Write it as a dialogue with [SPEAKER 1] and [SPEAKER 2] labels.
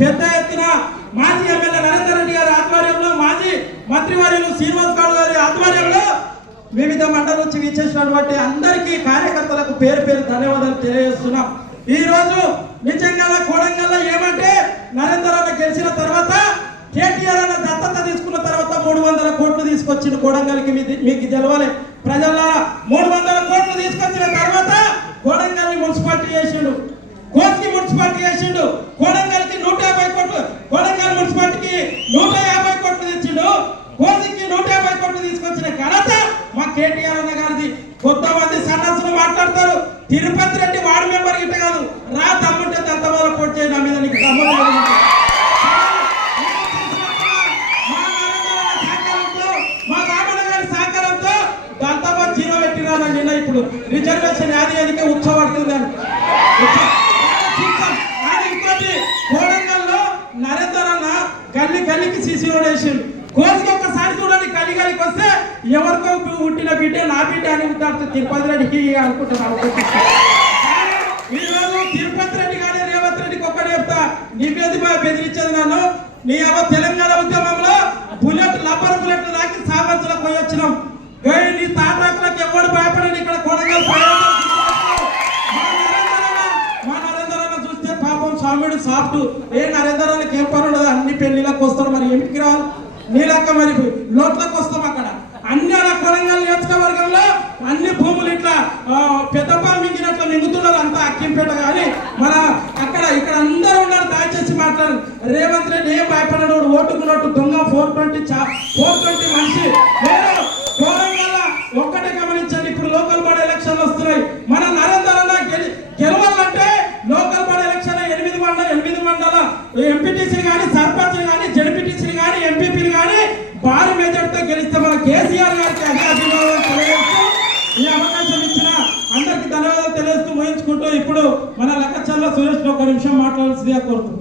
[SPEAKER 1] పెద్ద ఎత్తున మాజీ ఎమ్మెల్యే నరేందర్ రెడ్డి గారి ఆధ్వర్యంలో మాజీ మంత్రివర్యులు శ్రీనివాస్ గౌడ్ గారి ఆధ్వర్యంలో వివిధ మండలం నుంచి విచ్చేసినటువంటి అందరికీ కార్యకర్తలకు పేరు పేరు ధన్యవాదాలు తెలియజేస్తున్నాం. ఈ రోజు నిజంగా కోడంగల్లో ఏమంటే నరేందర్ అన్న గెలిచిన తర్వాత కేటీఆర్ అన్న దత్తత తీసుకున్న తర్వాత మూడు వందల కోట్లు తీసుకొచ్చిన కోడంగల్కి మీకు తెలవాలి. ప్రజల మూడు వందల కోట్లు తీసుకొచ్చిన తర్వాత కోడంగల్ని మున్సిపాలిటీ చేసిండు. కోస్కి మున్సిపాలిటీ చేసిండు. కోడ నూట యాభై కోట్లు కోడంగల్ మున్సిపాలిటీకి నూట యాభై కోట్లు తెచ్చిండు. కోసికి నూట యాభై కోట్లు తీసుకొచ్చిన ఘనత మా కేటీఆర్ అన్న గారిది. కొంతమంది సన్నసులు మాట్లాడతారు. తిరుపతి రెడ్డి వార్డు మెంబర్ గిట్ట కాదు. రా తమ్ముంటే దంతమాల పోటీ చేయి నా మీద నీకు సంబంధం మా గారి జీరో నిన్న ఇప్పుడు. రిజర్వేషన్ యాది అందుకే ఉత్సవడుతుందని పడుతుందని ఇంకోటి కోడంగల్లో నరేందర్ అన్న గల్లి గల్లికి వేసిండు కోసికి ఒక్కసారి చూడండి గల్లి గల్లికి వస్తే ఎవరికో పుట్టిన బిడ్డ నా బిడ్డ అని ఉంటాడు తిరుపతి రెడ్డికి అనుకుంటున్నాను ఈరోజు తిరుపతి రెడ్డి కానీ రేవంత్ రెడ్డికి ఒక్కటి చెప్తా. నీ మీద బెదిరించేది నన్ను. నీ అవ తెలంగాణ ఉద్యమంలో బుల్లెట్ లబ్బర్ బుల్లెట్ నాకి సామంతులకు పోయి వచ్చినాం గై నీ తాటాకులకు ఎవడు భయపడని ఇక్కడ కొడగలు మా నరేందర్ అన్న, మా నరేందర్ అన్న చూస్తే స్వామిడు సాఫ్ట్ ఏ నరేంద్రానికి ఏం పని ఉండదు అన్ని పెళ్ళిలకు వస్తాడు మరి. ఏమిటికి రావాలి నీలక్క మరి లోట్లకు వస్తాం అక్కడ. అన్ని అలా కొరంగల్ నియోజకవర్గంలో అన్ని భూములు ఇట్లా ఆ, పెద్దపా మింగినట్లు మింగుతున్నారు అంతా అక్కింపేట కానీ. మన అక్కడ ఇక్కడ అందరూ ఉన్నారు. దయచేసి మాట్లాడు. రేవంత్ రెడ్డి ఏం భయపడ్డాడు ఓటుకున్నట్టు దొంగ ఫోర్ ట్వంటీ ఫోర్ ట్వంటీ మనిషి. నేను వల్ల ఒక్కటే గమనించండి ఇప్పుడు లోకల్ బాడీ ఎలక్షన్లు వస్తున్నాయి. మన నరేందర్ అన్న గెలి గెలవాలంటే లోకల్ బాడీ ఎలక్షన్ ఎనిమిది మండల ఎనిమిది ఎంపీటీసీలు కానీ సర్పంచ్ కానీ జడ్పీటీసీలు కానీ ఎంపీపీలు కానీ భారీ మెజార్టీతో గెలిస్తే మన కేసీఆర్ గారికి అభినందనలు తెలియజేస్తూ ఈ అవకాశం ఇచ్చిన అందరికి ధన్యవాదాలు తెలియజేస్తూ ఊహించుకుంటూ ఇప్పుడు మన లెక్కచల్ల సురేష్ ఒక నిమిషం మాట్లాడాల్సిందిగా కోరుతున్నాం.